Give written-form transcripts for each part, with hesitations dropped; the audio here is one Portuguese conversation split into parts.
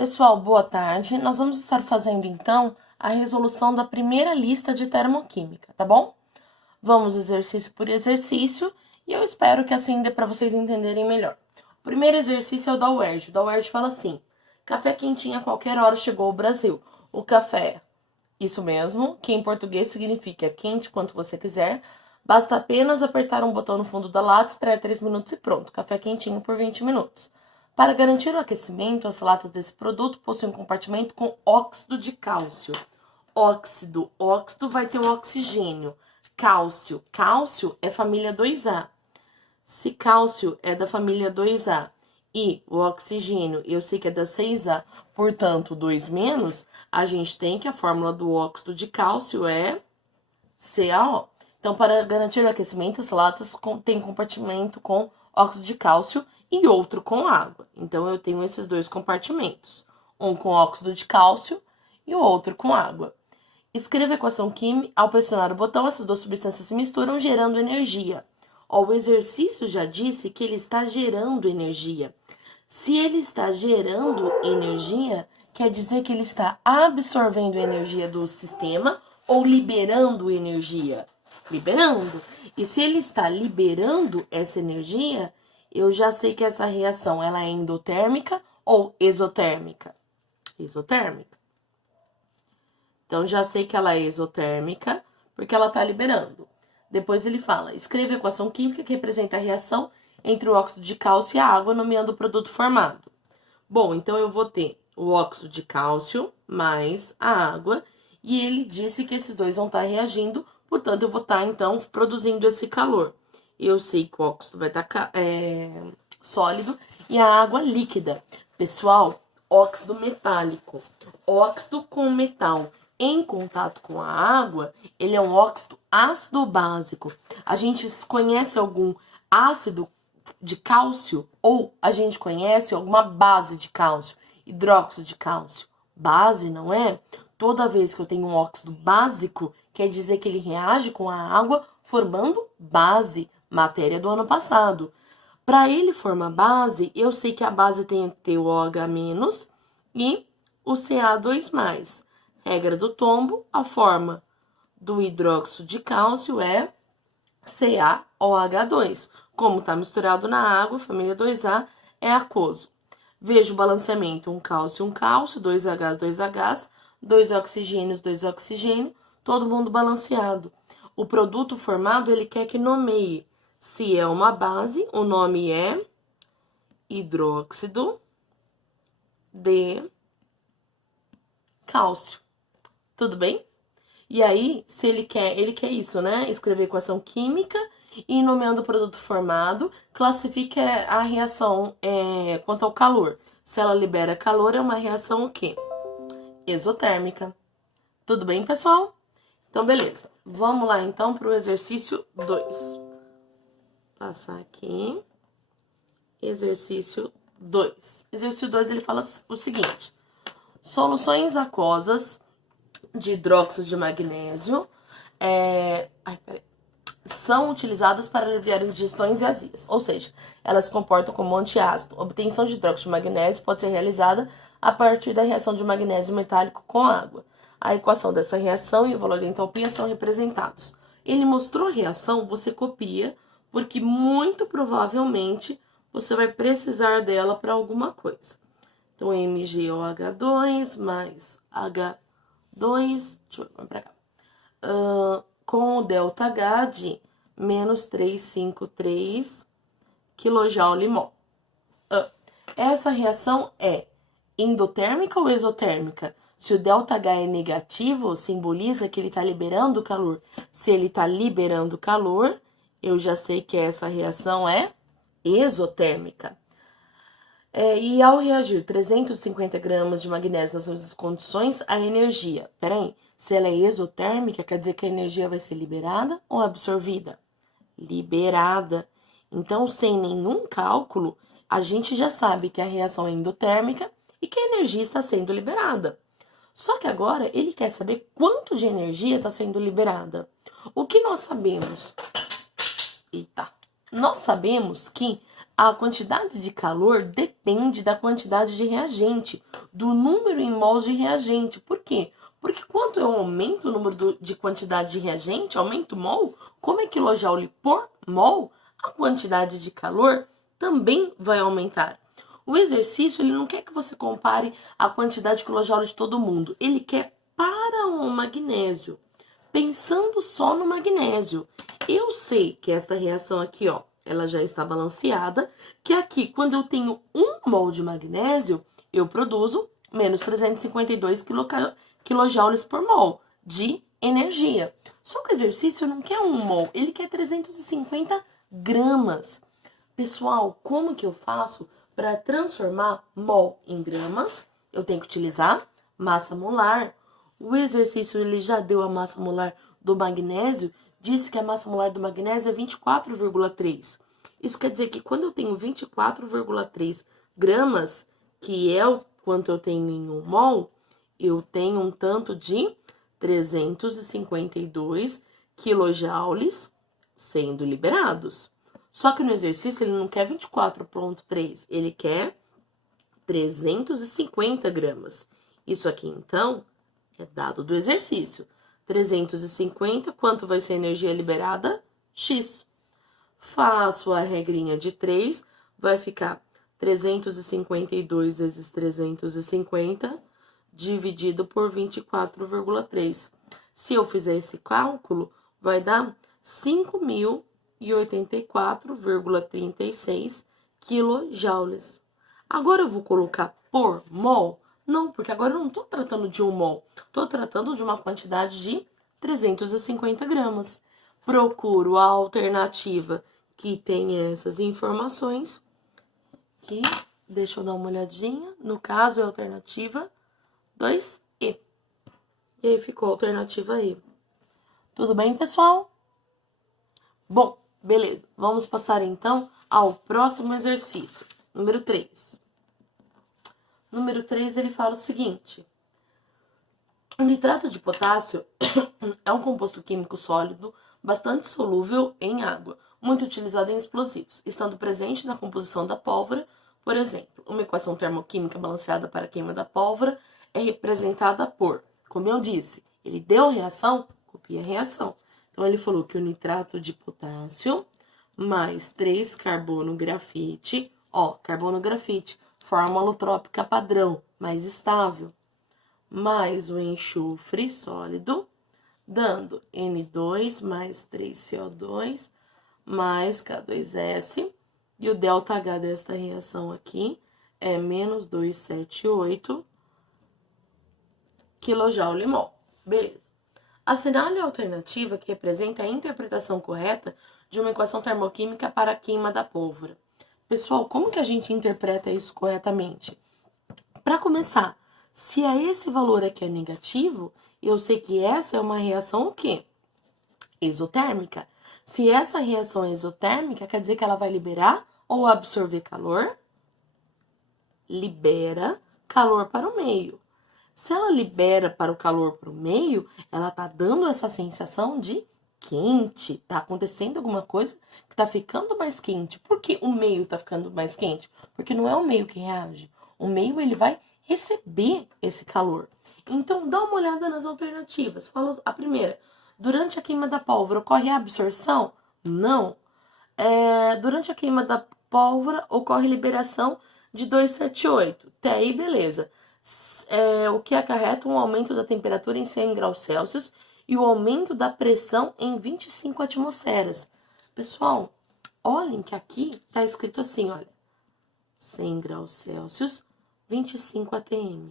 Pessoal, boa tarde. Nós vamos estar fazendo então a resolução da primeira lista de termoquímica, tá bom? Vamos exercício por exercício e eu espero que assim dê para vocês entenderem melhor. O primeiro exercício é o da UERJ. O da UERJ fala assim: café quentinho a qualquer hora chegou ao Brasil. O café, isso mesmo, que em português significa quente quanto você quiser. Basta apenas apertar um botão no fundo da lata, esperar 3 minutos e pronto. Café quentinho por 20 minutos. Para garantir o aquecimento, as latas desse produto possuem um compartimento com óxido de cálcio. Óxido vai ter o oxigênio. Cálcio é família 2A. Se cálcio é da família 2A e o oxigênio eu sei que é da 6A, portanto 2 menos, a gente tem que a fórmula do óxido de cálcio é CaO. Então, para garantir o aquecimento, as latas têm compartimento com óxido de cálcio e outro com água. Então, eu tenho esses dois compartimentos, um com óxido de cálcio e o outro com água. Escreva a equação química. Ao pressionar o botão, essas duas substâncias se misturam, gerando energia. Ó, o exercício já disse que ele está gerando energia. Se ele está gerando energia, quer dizer que ele está absorvendo energia do sistema ou liberando energia? Liberando. E se ele está liberando essa energia, eu já sei que essa reação ela é endotérmica ou exotérmica? Exotérmica. Então, já sei que ela é exotérmica, porque ela está liberando. Depois ele fala, escreva a equação química que representa a reação entre o óxido de cálcio e a água, nomeando o produto formado. Bom, então eu vou ter o óxido de cálcio mais a água, e ele disse que esses dois vão estar reagindo, portanto, eu vou estar, então, produzindo esse calor. Eu sei que o óxido vai estar sólido e a água líquida. Pessoal, óxido metálico. Óxido com metal em contato com a água, ele é um óxido ácido básico. A gente conhece algum ácido de cálcio ou a gente conhece alguma base de cálcio? Hidróxido de cálcio. Base, não é? Toda vez que eu tenho um óxido básico, quer dizer que ele reage com a água formando base, matéria do ano passado. Para ele formar base, eu sei que a base tem que ter o OH- e o Ca2+. Regra do tombo, a forma do hidróxido de cálcio é CaOH2. Como está misturado na água, família 2A é aquoso. Veja o balanceamento, um cálcio, dois Hs, dois oxigênios, todo mundo balanceado. O produto formado, ele quer que nomeie. Se é uma base, o nome é hidróxido de cálcio. Tudo bem? E aí, se ele quer isso, né? Escrever equação química e nomeando o produto formado, classifica a reação quanto ao calor. Se ela libera calor, é uma reação o quê? Exotérmica. Tudo bem, pessoal? Então, beleza. Vamos lá, então, para o exercício 2. Passar aqui. Exercício 2. Exercício 2, ele fala o seguinte. Soluções aquosas de hidróxido de magnésio são utilizadas para aliviar indigestões e azias, ou seja, elas se comportam como antiácido. A obtenção de hidróxido de magnésio pode ser realizada a partir da reação de magnésio metálico com água. A equação dessa reação e o valor da entalpia são representados. Ele mostrou a reação, você copia, porque muito provavelmente você vai precisar dela para alguma coisa. Então, MgOH2 mais H2, deixa eu ver, vamos pra cá. Com o ΔH de menos 353 kJ/mol. Essa reação é endotérmica ou exotérmica? Se o ΔH é negativo, simboliza que ele está liberando calor. Se ele está liberando calor, eu já sei que essa reação é exotérmica. E ao reagir 350 gramas de magnésio nas mesmas condições, a energia, se ela é exotérmica, quer dizer que a energia vai ser liberada ou absorvida? Liberada. Então, sem nenhum cálculo, a gente já sabe que a reação é endotérmica e que a energia está sendo liberada. Só que agora ele quer saber quanto de energia está sendo liberada. O que nós sabemos? Nós sabemos que A quantidade de calor depende da quantidade de reagente, do número em mols de reagente. Por quê? Porque quando eu aumento o número de quantidade de reagente, aumento o mol, como é quilojoule por mol, a quantidade de calor também vai aumentar. O exercício, ele não quer que você compare a quantidade de quilojoule de todo mundo. Ele quer para o magnésio. Pensando só no magnésio. Eu sei que esta reação aqui, ó, ela já está balanceada, que aqui, quando eu tenho 1 mol de magnésio, eu produzo menos 352 quilojoules por mol de energia. Só que o exercício não quer 1 mol, ele quer 350 gramas. Pessoal, como que eu faço para transformar mol em gramas? Eu tenho que utilizar massa molar. O exercício ele já deu a massa molar do magnésio, disse que a massa molar do magnésio é 24,3. Isso quer dizer que quando eu tenho 24,3 gramas, que é o quanto eu tenho em 1 mol, eu tenho um tanto de 352 quilojoules sendo liberados. Só que no exercício ele não quer 24,3, ele quer 350 gramas. Isso aqui, então, é dado do exercício. 350, quanto vai ser a energia liberada? X. Faço a regrinha de 3, vai ficar 352 vezes 350, dividido por 24,3. Se eu fizer esse cálculo, vai dar 5.084,36 quilojoules. Agora eu vou colocar por mol? Não, porque agora eu não estou tratando de 1 mol, estou tratando de uma quantidade de 350 gramas. Procuro a alternativa que tem essas informações, que, deixa eu dar uma olhadinha, no caso é a alternativa 2E. E aí ficou a alternativa E. Tudo bem, pessoal? Bom, beleza. Vamos passar então ao próximo exercício, número 3. Número 3, ele fala o seguinte: o nitrato de potássio é um composto químico sólido bastante solúvel em água, muito utilizado em explosivos, estando presente na composição da pólvora. Por exemplo, uma equação termoquímica balanceada para a queima da pólvora é representada por, como eu disse, ele deu a reação, copia a reação. Então, ele falou que o nitrato de potássio mais 3 carbono grafite, ó, carbono grafite, forma alotrópica padrão, mais estável, mais o enxofre sólido, dando N2 mais 3CO2 mais K2S, e o ΔH desta reação aqui é menos 278 kJ mol. Beleza. Assinale a alternativa que representa a interpretação correta de uma equação termoquímica para a queima da pólvora. Pessoal, como que a gente interpreta isso corretamente? Para começar, se esse valor aqui é negativo, eu sei que essa é uma reação o quê? Exotérmica. Se essa reação é exotérmica, quer dizer que ela vai liberar ou absorver calor? Libera calor para o meio. Se ela libera para o calor para o meio, ela está dando essa sensação de quente. Está acontecendo alguma coisa que está ficando mais quente. Por que o meio está ficando mais quente? Porque não é o meio que reage. O meio ele vai receber esse calor. Então, dá uma olhada nas alternativas. Fala a primeira. Durante a queima da pólvora, ocorre a absorção? Não. Durante a queima da pólvora, ocorre liberação de 278. Até aí, beleza. O que acarreta um aumento da temperatura em 100 graus Celsius e o aumento da pressão em 25 atmosferas. Pessoal, olhem que aqui está escrito assim, olha. 100 graus Celsius, 25 atm.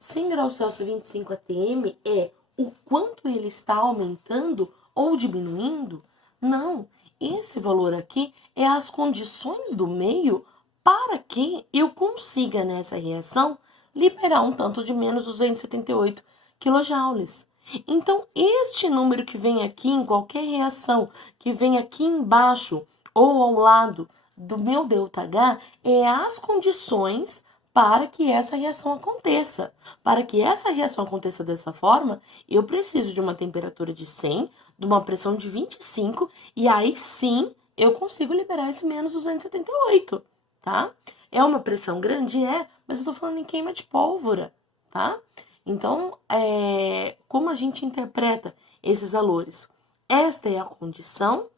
100 graus Celsius, 25 atm é o quanto ele está aumentando ou diminuindo? Não, esse valor aqui é as condições do meio para que eu consiga nessa reação liberar um tanto de menos 278 quilojoules. Então, este número que vem aqui em qualquer reação, que vem aqui embaixo ou ao lado do meu ΔH, é as condições para que essa reação aconteça. Para que essa reação aconteça dessa forma, eu preciso de uma temperatura de 100, de uma pressão de 25, e aí sim eu consigo liberar esse menos 278, tá? É uma pressão grande? É, mas eu tô falando em queima de pólvora, tá? Então, como a gente interpreta esses valores? Esta é a condição,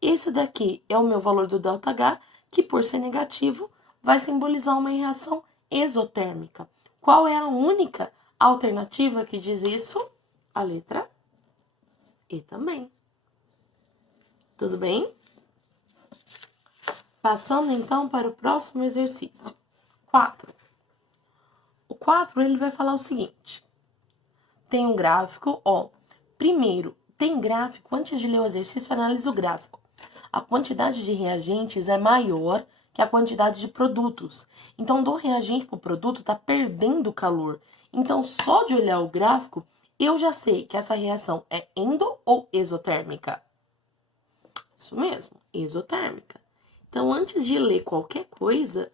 esse daqui é o meu valor do ΔH, que por ser negativo, vai simbolizar uma reação exotérmica. Qual é a única alternativa que diz isso? A letra E também. Tudo bem? Passando então para o próximo exercício. 4. O 4 ele vai falar o seguinte. Tem um gráfico, ó. Primeiro, tem gráfico, antes de ler o exercício, analise o gráfico. A quantidade de reagentes é maior que a quantidade de produtos. Então, do reagente para o produto está perdendo calor. Então, só de olhar o gráfico, eu já sei que essa reação é endo ou exotérmica. Isso mesmo, exotérmica. Então, antes de ler qualquer coisa,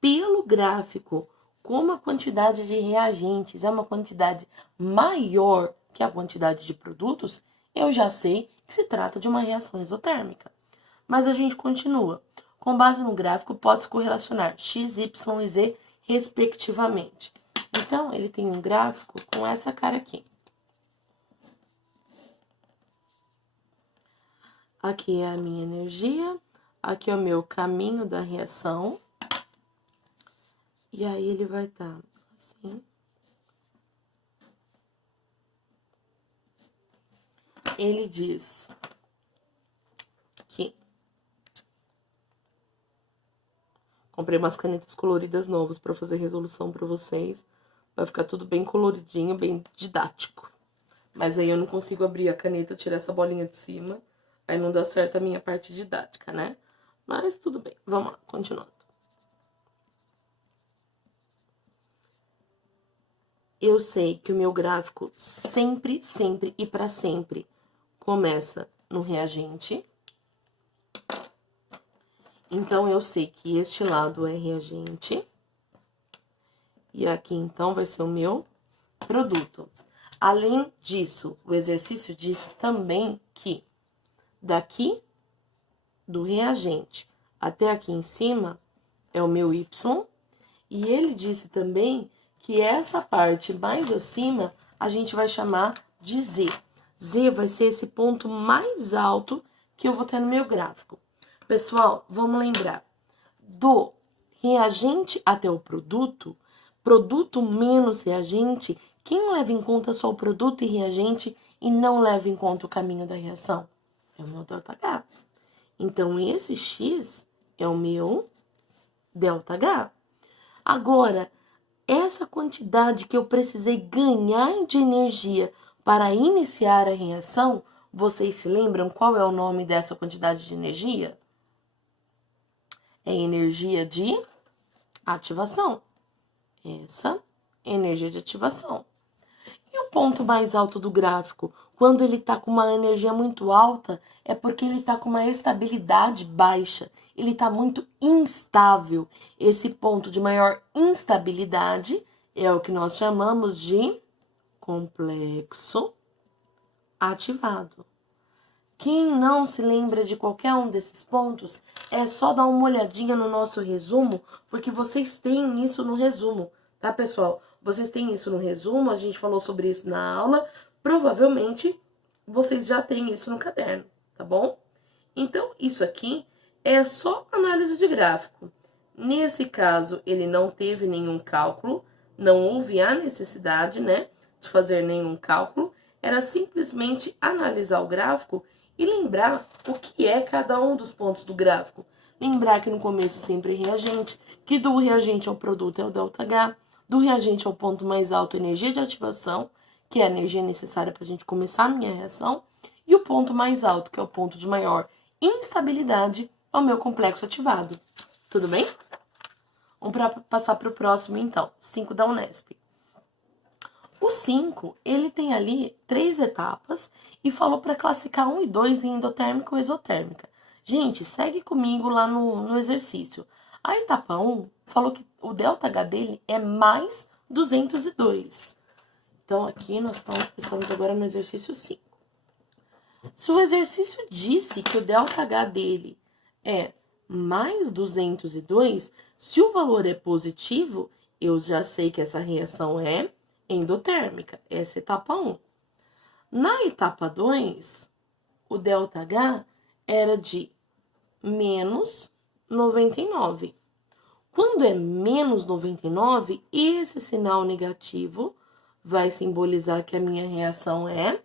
pelo gráfico, como a quantidade de reagentes é uma quantidade maior que a quantidade de produtos, eu já sei que se trata de uma reação exotérmica. Mas a gente continua. Com base no gráfico, pode-se correlacionar x, y e z, respectivamente. Então, ele tem um gráfico com essa cara aqui. Aqui é a minha energia, aqui é o meu caminho da reação. E aí, ele vai estar assim. Ele diz que... Comprei umas canetas coloridas novas para fazer resolução para vocês. Vai ficar tudo bem coloridinho, bem didático. Mas aí eu não consigo abrir a caneta, tirar essa bolinha de cima. Aí não dá certo a minha parte didática, né? Mas tudo bem. Vamos lá, continuando. Eu sei que o meu gráfico sempre e para sempre começa no reagente. Então, eu sei que este lado é reagente. E aqui, então, vai ser o meu produto. Além disso, o exercício disse também que daqui do reagente até aqui em cima é o meu Y. E ele disse também que essa parte mais acima a gente vai chamar de Z. Z vai ser esse ponto mais alto que eu vou ter no meu gráfico. Pessoal, vamos lembrar, do reagente até o produto, produto menos reagente, quem leva em conta só o produto e reagente e não leva em conta o caminho da reação? É o meu ΔH. Então, esse X é o meu ΔH. Agora, essa quantidade que eu precisei ganhar de energia para iniciar a reação, vocês se lembram qual é o nome dessa quantidade de energia? É energia de ativação. Essa é energia de ativação. E o ponto mais alto do gráfico, quando ele está com uma energia muito alta, é porque ele está com uma estabilidade baixa. Ele está muito instável. Esse ponto de maior instabilidade é o que nós chamamos de complexo ativado. Quem não se lembra de qualquer um desses pontos, é só dar uma olhadinha no nosso resumo, porque vocês têm isso no resumo, tá, pessoal? Vocês têm isso no resumo, a gente falou sobre isso na aula, provavelmente vocês já têm isso no caderno, tá bom? Então, isso aqui é só análise de gráfico. Nesse caso, ele não teve nenhum cálculo, não houve a necessidade, né, de fazer nenhum cálculo, era simplesmente analisar o gráfico e lembrar o que é cada um dos pontos do gráfico. Lembrar que no começo sempre é reagente, que do reagente ao produto é o ΔH, do reagente ao ponto mais alto, energia de ativação, que é a energia necessária para a gente começar a minha reação, e o ponto mais alto, que é o ponto de maior instabilidade, é o meu complexo ativado. Tudo bem? Vamos passar para o próximo, então. 5 da Unesp. O 5, ele tem ali 3 etapas e falou para classificar 1 e 2 em endotérmica ou exotérmica. Gente, segue comigo lá no exercício. A etapa 1 falou que o ΔH dele é mais 202. Então, aqui nós estamos agora no exercício 5. Se o exercício disse que o ΔH dele é mais 202. Se o valor é positivo, eu já sei que essa reação é endotérmica. Essa é a etapa 1. Na etapa 2, o ΔH era de menos 99. Quando é menos 99, esse sinal negativo vai simbolizar que a minha reação é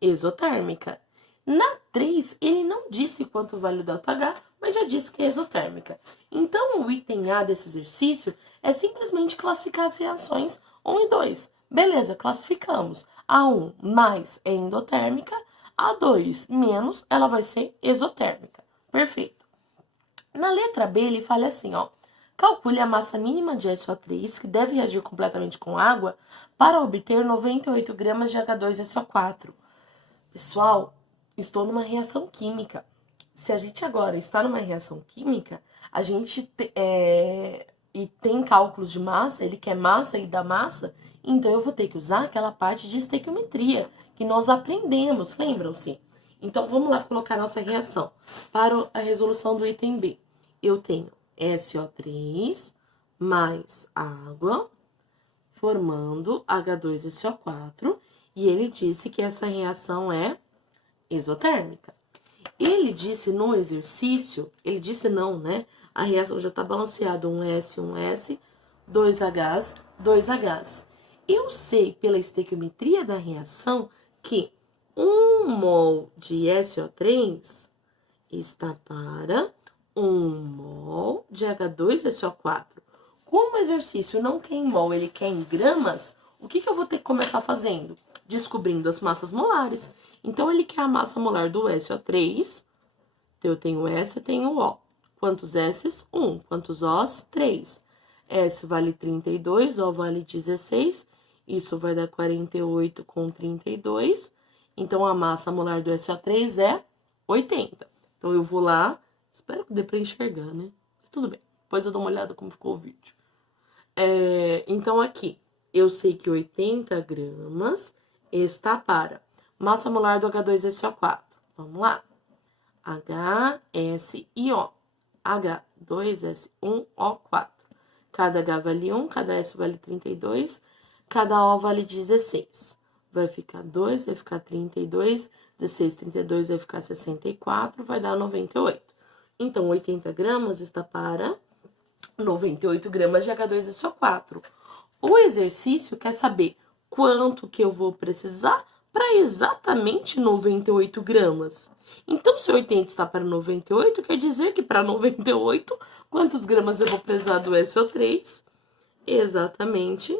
exotérmica. Na 3, ele não disse quanto vale o ΔH, mas já disse que é exotérmica. Então, o item A desse exercício é simplesmente classificar as reações 1 e 2. Beleza, classificamos. A1 mais é endotérmica, A2 menos, ela vai ser exotérmica. Perfeito. Na letra B, ele fala assim, ó. Calcule a massa mínima de SO3, que deve reagir completamente com água, para obter 98 gramas de H2SO4. Pessoal, estou numa reação química. Se a gente agora está numa reação química, a gente e tem cálculos de massa, ele quer massa e dá massa, então eu vou ter que usar aquela parte de estequiometria que nós aprendemos, lembram-se? Então vamos lá colocar nossa reação. Para a resolução do item B, eu tenho SO3 mais água, formando H2SO4, e ele disse que essa reação é exotérmica. Ele disse no exercício, ele disse não, né? A reação já está balanceada, um S, 2 Hs, 2 Hs. Eu sei pela estequiometria da reação que 1 mol de SO3 está para 1 mol de H2SO4. Como o exercício não quer em mol, ele quer em gramas, o que eu vou ter que começar fazendo? Descobrindo as massas molares. Então, ele quer a massa molar do SO3. Então, eu tenho S, tenho O. Quantos S's? 1. Quantos O's? 3. S vale 32, O vale 16. Isso vai dar 48 com 32. Então, a massa molar do SO3 é 80. Então, eu vou lá. Espero que dê para enxergar, né? Mas tudo bem. Depois eu dou uma olhada como ficou o vídeo. Então, aqui, eu sei que 80 gramas está para massa molar do H2SO4. Vamos lá. HSiO. H2S1O4. Cada H vale 1, cada S vale 32, cada O vale 16. Vai ficar 2, vai ficar 32, 16, 32 vai ficar 64, vai dar 98. Então, 80 gramas está para 98 gramas de H2SO4. O exercício quer saber quanto que eu vou precisar para exatamente 98 gramas. Então, se 80 está para 98, quer dizer que para 98, quantos gramas eu vou precisar do SO3? Exatamente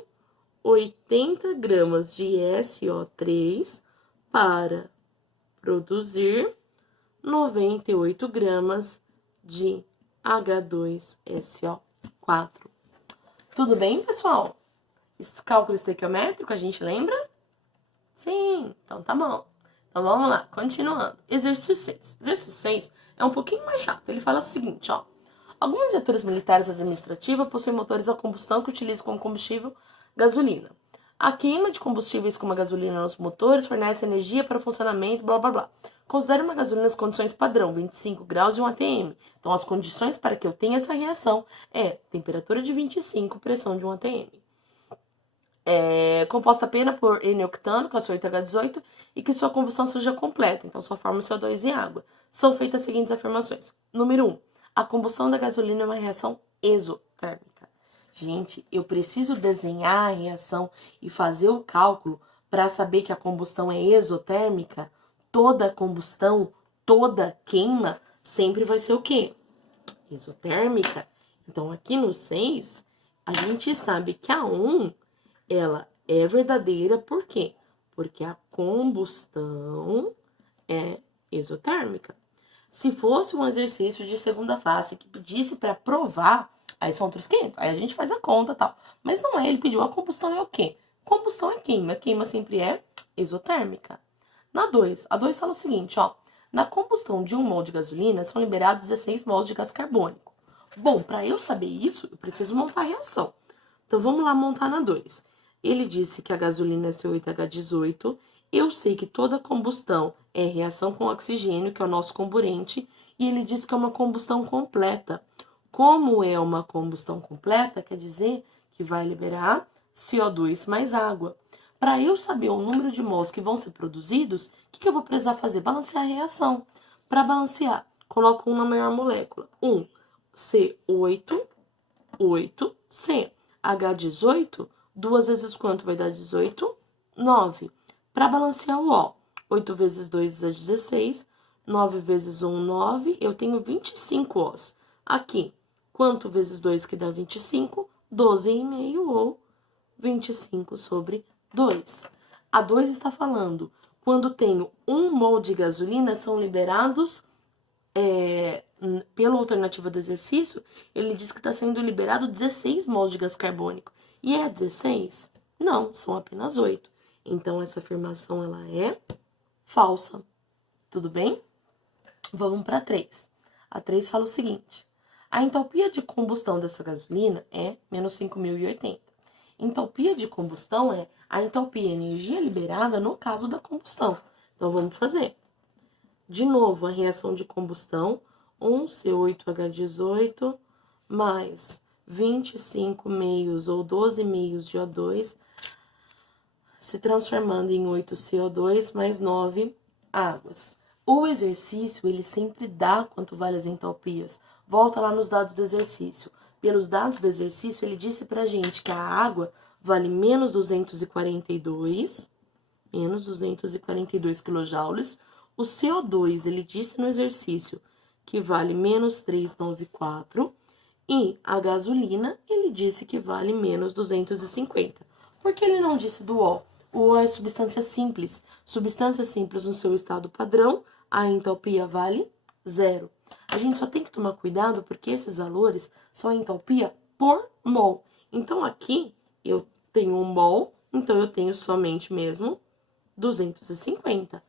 80 gramas de SO3 para produzir 98 gramas de H2SO4. Tudo bem, pessoal? Esse cálculo estequiométrico, a gente lembra? Sim, então tá bom. Então vamos lá, continuando. Exercício 6. Exercício 6 é um pouquinho mais chato. Ele fala o seguinte, ó. Algumas viaturas militares administrativas possuem motores a combustão que utilizam como combustível gasolina. A queima de combustíveis como a gasolina nos motores fornece energia para o funcionamento, blá blá blá. Considere uma gasolina nas condições padrão, 25 graus e 1 atm. Então, as condições para que eu tenha essa reação é temperatura de 25, pressão de 1 atm. Composta apenas por N-octano, com a sua 8H18, e que sua combustão seja completa, então só forma CO2 e água. São feitas as seguintes afirmações. Número 1. A combustão da gasolina é uma reação exotérmica. Gente, eu preciso desenhar a reação e fazer o cálculo para saber que a combustão é exotérmica. Toda combustão, toda queima, sempre vai ser o quê? Exotérmica. Então, aqui no 6, a gente sabe que a 1, ela é verdadeira, por quê? Porque a combustão é exotérmica. Se fosse um exercício de segunda fase que pedisse para provar, aí são outros 500, aí a gente faz a conta e tal. Mas não é, ele pediu a combustão é o quê? Combustão é queima, queima sempre é exotérmica. Na 2, a 2 fala o seguinte, ó. Na combustão de 1 mol de gasolina, são liberados 16 mols de gás carbônico. Bom, para eu saber isso, eu preciso montar a reação. Então, vamos lá montar na 2. Ele disse que a gasolina é C8H18. Eu sei que toda combustão é reação com oxigênio, que é o nosso comburente. e ele diz que é uma combustão completa. Como é uma combustão completa, quer dizer que vai liberar CO2 mais água. Para eu saber o número de mols que vão ser produzidos, o que eu vou precisar fazer? Balancear a reação. Para balancear, coloco um na maior molécula. 1, C8, 8C. H18, 2 vezes quanto vai dar 18? 9. Para balancear o O, 8 vezes 2 dá 16, 9 vezes 1, 9, eu tenho 25 Os. Aqui, quanto vezes 2 que dá 25? 12,5 ou 25 sobre 2. A 2 está falando, quando tenho 1 mol de gasolina, são liberados, pela alternativa do exercício, ele diz que está sendo liberado 16 mols de gás carbônico. E é 16? Não, são apenas 8. Então, essa afirmação ela é falsa. Tudo bem? Vamos para a 3. A 3 fala o seguinte: a entalpia de combustão dessa gasolina é menos 5.080. Entalpia de combustão é a entalpia, energia liberada no caso da combustão. Então, vamos fazer. De novo, a reação de combustão, 1C8H18 mais 25 meios ou 12 meios de O2, se transformando em 8CO2 mais 9 águas. O exercício, ele sempre dá quanto vale as entalpias. Volta lá nos dados do exercício. Pelos dados do exercício, ele disse pra gente que a água vale menos 242 kJ. O CO2, ele disse no exercício que vale menos 394. E a gasolina, ele disse que vale menos 250. Por que ele não disse do O? O O é substância simples. Substância simples no seu estado padrão, a entalpia vale 0. A gente só tem que tomar cuidado porque esses valores são a entalpia por mol. Então, aqui eu tenho 1 mol, então eu tenho somente mesmo 250.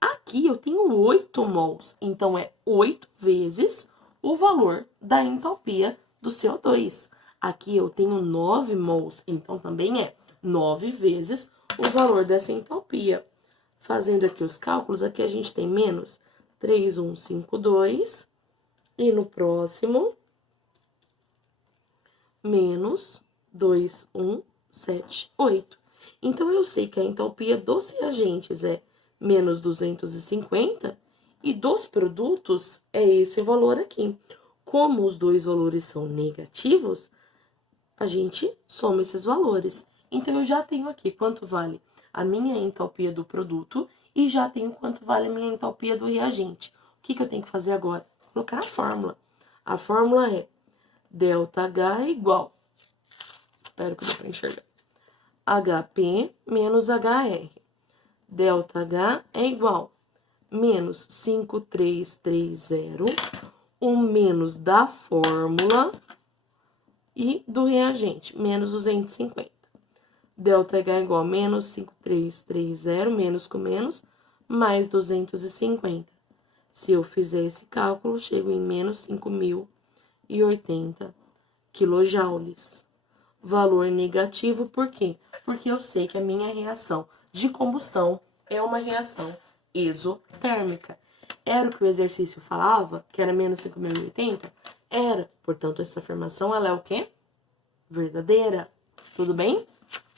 Aqui eu tenho 8 mols, então é 8 vezes o valor da entalpia do CO2. Aqui eu tenho 9 mols, então também é 9 vezes o valor dessa entalpia. Fazendo aqui os cálculos, aqui a gente tem menos 3,152 e no próximo menos 2,178. Então, eu sei que a entalpia dos reagentes é menos 250 e dos produtos é esse valor aqui. Como os dois valores são negativos, a gente soma esses valores. Então, eu já tenho aqui quanto vale a minha entalpia do produto e já tenho quanto vale a minha entalpia do reagente. O que eu tenho que fazer agora? Colocar a fórmula. A fórmula é ΔH é igual, espero que dê para enxergar, HP menos HR. ΔH é igual menos 5330, o menos da fórmula e do reagente, menos 250. ΔH é igual a menos 5330, menos com menos, mais 250. Se eu fizer esse cálculo, chego em menos 5.080 quilojoules. Valor negativo, por quê? Porque eu sei que a minha reação de combustão é uma reação exotérmica. Era o que o exercício falava, que era menos 5.080? Era. Portanto, essa afirmação, ela é o quê? Verdadeira. Tudo bem?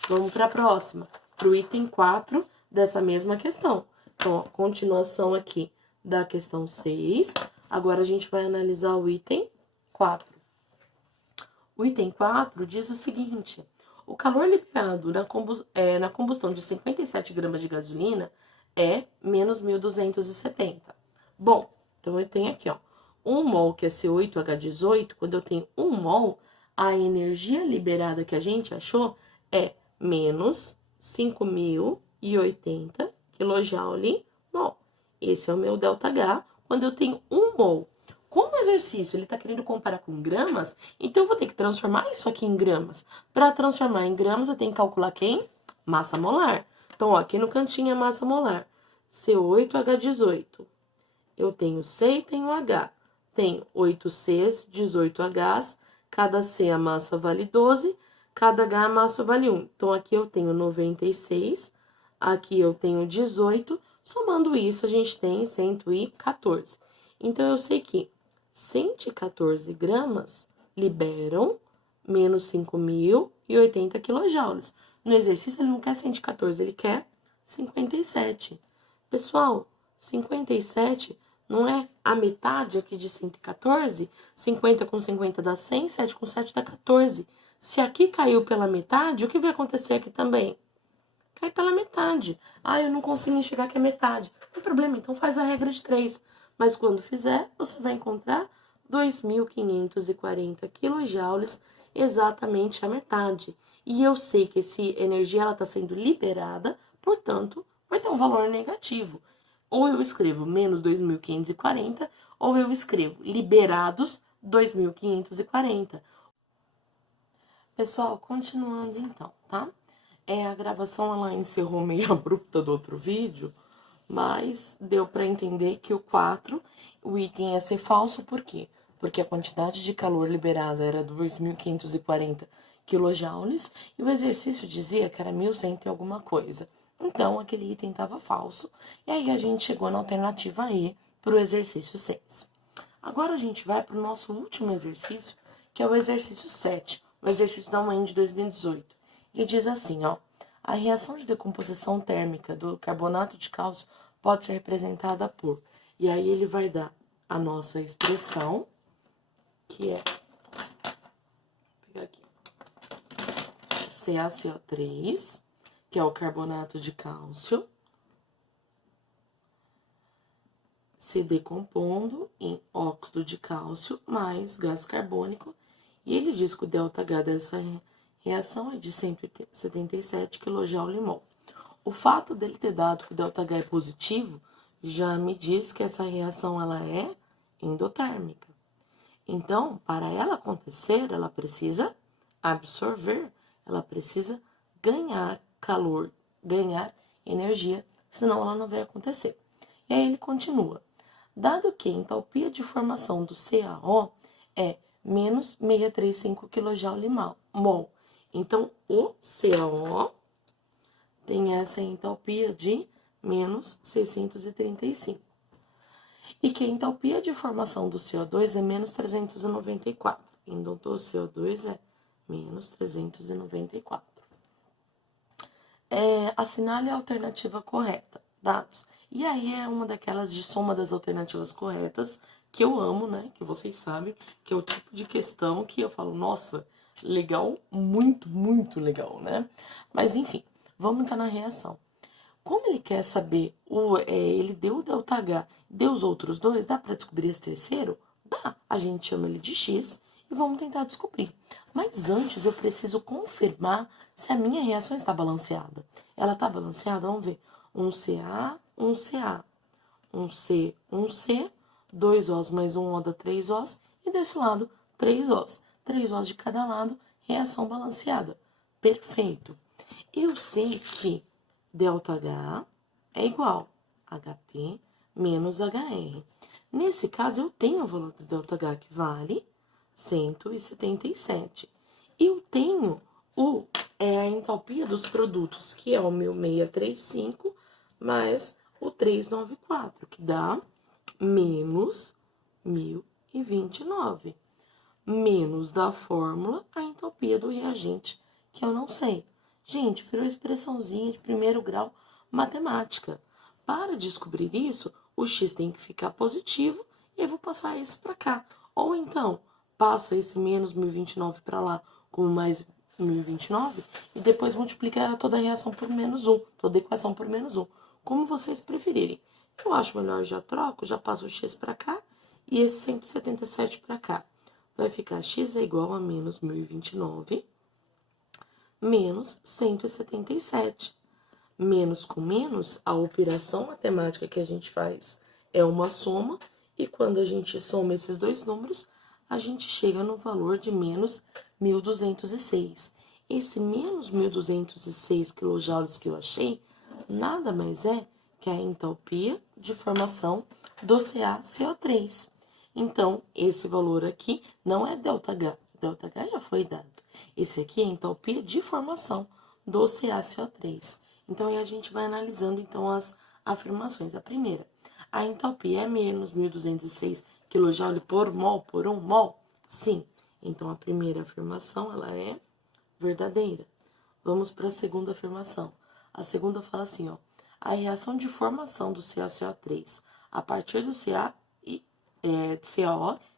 Vamos para a próxima. Para o item 4 dessa mesma questão. Então, ó, continuação aqui da questão 6. Agora, a gente vai analisar o item 4. O item 4 diz o seguinte: o calor liberado na combustão de 57 gramas de gasolina é menos 1.270. Bom, então eu tenho aqui, ó, 1 mol que é C8H18, quando eu tenho 1 mol, a energia liberada que a gente achou é menos 5.080 kJ/mol. Esse é o meu ΔH quando eu tenho 1 mol. Como o exercício ele está querendo comparar com gramas, então eu vou ter que transformar isso aqui em gramas. Para transformar em gramas, eu tenho que calcular quem? Massa molar. Então, ó, aqui no cantinho é massa molar. C8H18. Eu tenho C e tenho H. Tenho 8 Cs, 18 Hs. Cada C a massa vale 12, cada H a massa vale 1. Então, aqui eu tenho 96, aqui eu tenho 18. Somando isso, a gente tem 114. Então, eu sei que 114 gramas liberam menos 5.080 quilojoules. No exercício, ele não quer 114, ele quer 57. Pessoal, 57 não é a metade aqui de 114? 50 com 50 dá 100, 7 com 7 dá 14. Se aqui caiu pela metade, o que vai acontecer aqui também? Cai pela metade. Ah, eu não consigo enxergar que é metade. Não tem problema, então faz a regra de 3. Mas quando fizer, você vai encontrar 2.540 quilojoules, exatamente a metade. E eu sei que essa energia está sendo liberada, portanto, vai ter um valor negativo. Ou eu escrevo menos 2.540, ou eu escrevo liberados 2.540. Pessoal, continuando então, tá? A gravação ela encerrou meio abrupta do outro vídeo, mas deu para entender que o 4, o item ia ser falso, por quê? Porque a quantidade de calor liberada era 2.540 quilojoules e o exercício dizia que era 1.100 e alguma coisa. Então, aquele item estava falso, e aí a gente chegou na alternativa E para o exercício 6. Agora a gente vai para o nosso último exercício, que é o exercício 7, o exercício da UEM de 2018. Ele diz assim, ó, a reação de decomposição térmica do carbonato de cálcio pode ser representada por... E aí ele vai dar a nossa expressão, que é... Vou pegar aqui. CaCO3, que é o carbonato de cálcio, se decompondo em óxido de cálcio mais gás carbônico. E ele diz que o ΔH dessa reação é de 177 kJ/mol. O fato dele ter dado que o ΔH é positivo já me diz que essa reação ela é endotérmica. Então, para ela acontecer, ela precisa absorver, ela precisa ganhar calor, ganhar energia, senão ela não vai acontecer. E aí ele continua. Dado que a entalpia de formação do CaO é menos 635 kJ/mol, então o CaO tem essa entalpia de menos 635. E que a entalpia de formação do CO2 é menos 394. Então, o CO2 é menos 394. Assinale a alternativa correta. Dados. E aí é uma daquelas de soma das alternativas corretas que eu amo, né? Que vocês sabem, que é o tipo de questão que eu falo, nossa, legal, muito, muito legal, né? Mas enfim, vamos entrar na reação. Como ele quer saber, ele deu o ΔH, deu os outros dois, dá para descobrir esse terceiro? Dá. A gente chama ele de X e vamos tentar descobrir. Mas antes eu preciso confirmar se a minha reação está balanceada. Ela está balanceada? Vamos ver. Um Ca, um Ca, um C, um C, 2 Os mais um O dá 3 Os, e desse lado 3 Os. 3 Os de cada lado, reação balanceada. Perfeito. Eu sei que ΔH é igual a HP menos HR. Nesse caso, eu tenho o valor do ΔH que vale 177. Eu tenho a entalpia dos produtos, que é o meu 635, mais o 394, que dá menos 1.029. Menos da fórmula a entalpia do reagente, que eu não sei. Gente, virou expressãozinha de primeiro grau matemática. Para descobrir isso, o x tem que ficar positivo e eu vou passar isso para cá. Ou então, passa esse menos 1.029 para lá como mais 1.029 e depois multiplica toda a reação por menos 1, toda a equação por menos 1. Como vocês preferirem. Eu acho melhor, já troco, já passo o x para cá e esse 177 para cá. Vai ficar x é igual a menos 1.029 menos 177. Menos com menos, a operação matemática que a gente faz é uma soma, e quando a gente soma esses dois números, a gente chega no valor de menos 1.206. Esse menos 1.206 kJ que eu achei, nada mais é que a entalpia de formação do CaCO3. Então, esse valor aqui não é ΔH, ΔH já foi dado. Esse aqui é a entalpia de formação do CaCO3. Então, aí a gente vai analisando, então, as afirmações. A primeira, A entalpia é menos 1.206 kJ por mol por 1 mol? Sim. Então, a primeira afirmação, ela é verdadeira. Vamos para a segunda afirmação. A segunda fala assim, ó. A reação de formação do CaCO3 a partir do CaO,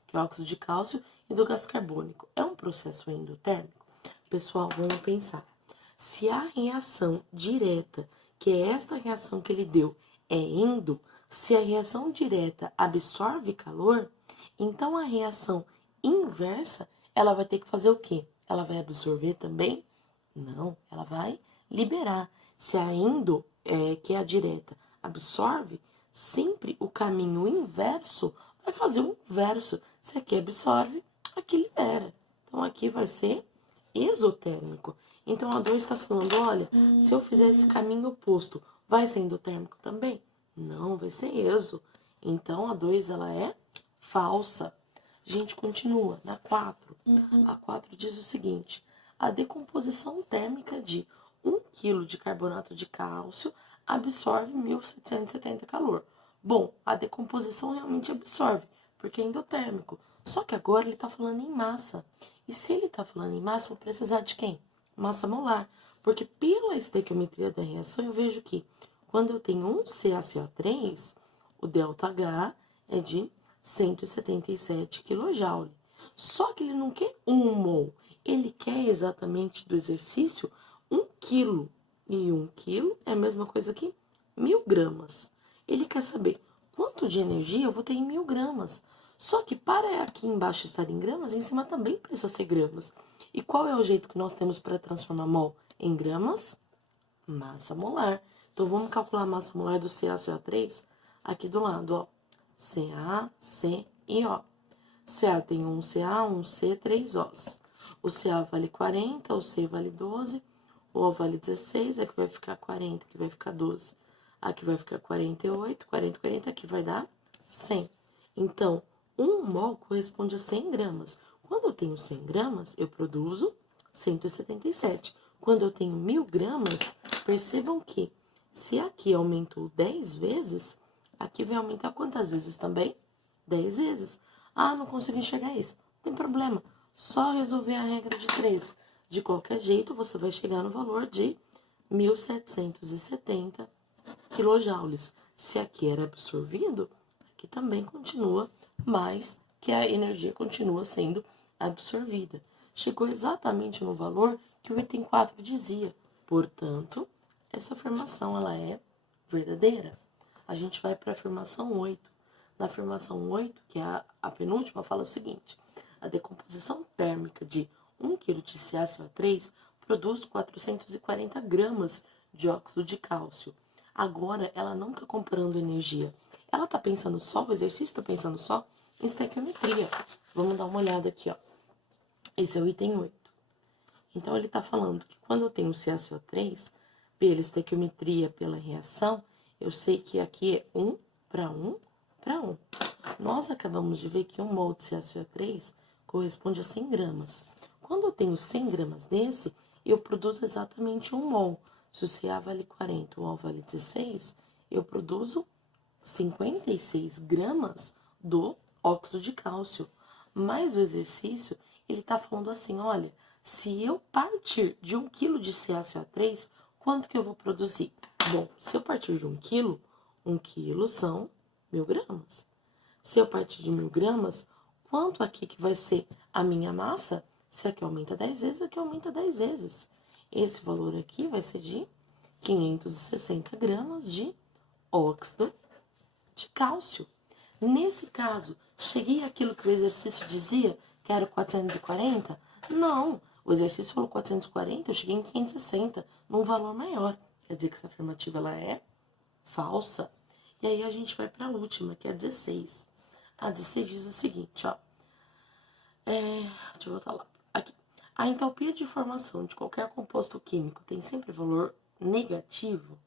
que é o óxido de cálcio, e do gás carbônico, é um processo endotérmico? Pessoal, vamos pensar. Se a reação direta, que é esta reação que ele deu, é endo, se a reação direta absorve calor, então a reação inversa, ela vai ter que fazer o quê? Ela vai absorver também? Não, ela vai liberar. Se a endo, que é a direta, absorve, sempre o caminho inverso vai fazer o inverso. Se aqui absorve, aqui libera. Então aqui vai ser exotérmico. Então a 2 está falando, olha, se eu fizer esse caminho oposto, vai ser endotérmico também? Não, vai ser exo. Então a 2 ela é falsa. A gente continua na 4. A 4 diz o seguinte: a decomposição térmica de 1 kg de carbonato de cálcio absorve 1.770 calor. Bom, a decomposição realmente absorve, porque é endotérmico. Só que agora ele está falando em massa. E se ele está falando em massa, eu vou precisar de quem? Massa molar. Porque pela estequiometria da reação, eu vejo que quando eu tenho um CaCO3, o ΔH é de 177 kJ. Só que ele não quer 1 mol, ele quer exatamente do exercício 1 quilo. E 1 quilo é a mesma coisa que 1.000 gramas. Ele quer saber quanto de energia eu vou ter em 1.000 gramas. Só que para aqui embaixo estar em gramas, em cima também precisa ser gramas. E qual é o jeito que nós temos para transformar mol em gramas? Massa molar. Então, vamos calcular a massa molar do CaCO3 aqui do lado, ó. Ca, C e O. Ca tem um Ca, um C, 3 Os. O Ca vale 40, o C vale 12, o O vale 16, aqui vai ficar 40, aqui vai ficar 12. Aqui vai ficar 48, 40, 40, aqui vai dar 100. Então, 1 mol corresponde a 100 gramas. Quando eu tenho 100 gramas, eu produzo 177. Quando eu tenho 1.000 gramas, percebam que se aqui aumentou 10 vezes, aqui vai aumentar quantas vezes também? 10 vezes. Ah, não consigo enxergar isso. Não tem problema. Só resolver a regra de 3. De qualquer jeito, você vai chegar no valor de 1.770 quilojoules. Se aqui era absorvido, aqui também continua, mas que a energia continua sendo absorvida. Chegou exatamente no valor que o item 4 dizia. Portanto, essa afirmação ela é verdadeira. A gente vai para a afirmação 8. Na afirmação 8, que é a penúltima, fala o seguinte: a decomposição térmica de 1 kg de CaCO3 produz 440 gramas de óxido de cálcio. Agora, ela não está comparando energia. Ela está pensando só, o exercício está pensando só em estequiometria. Vamos dar uma olhada aqui, ó. Esse é o item 8. Então, ele está falando que quando eu tenho CaCO3, pela estequiometria, pela reação, eu sei que aqui é 1 para 1 para 1. Nós acabamos de ver que 1 mol de CaCO3 corresponde a 100 gramas. Quando eu tenho 100 gramas desse, eu produzo exatamente 1 mol. Se o Ca vale 40, o O vale 16, eu produzo 56 gramas do óxido de cálcio. Mas o exercício, ele está falando assim, olha, se eu partir de 1 kg de CaCO3, quanto que eu vou produzir? Bom, se eu partir de 1 kg, 1 kg são 1.000 gramas. Se eu partir de 1.000 gramas, quanto aqui que vai ser a minha massa? Se aqui aumenta 10 vezes, aqui aumenta 10 vezes. Esse valor aqui vai ser de 560 gramas de óxido de cálcio. Nesse caso, cheguei àquilo que o exercício dizia, que era 440? Não, o exercício falou 440, eu cheguei em 560, num valor maior. Quer dizer que essa afirmativa ela é falsa. E aí a gente vai para a última, que é a 16. A 16 diz o seguinte, ó. Deixa eu voltar lá. Aqui. A entalpia de formação de qualquer composto químico tem sempre valor negativo?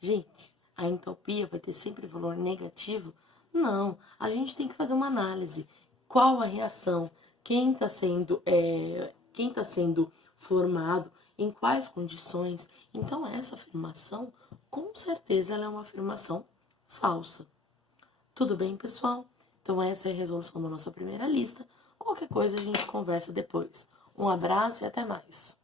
Gente, a entalpia vai ter sempre valor negativo? Não, a gente tem que fazer uma análise. Qual a reação? Quem está sendo formado? Em quais condições? Então, essa afirmação, com certeza, ela é uma afirmação falsa. Tudo bem, pessoal? Então essa é a resolução da nossa primeira lista. Qualquer coisa a gente conversa depois. Um abraço e até mais.